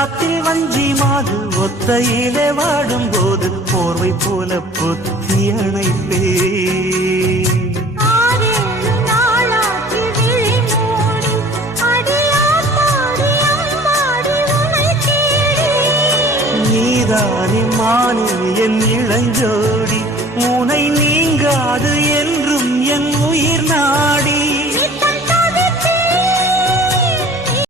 காத்தில் வஞ்சி மாது ஒத்தையிலே வாடும்போது போர்வை போல பொத்தி அணைப்பே. நீதானே மானே என் இளஞ்சோ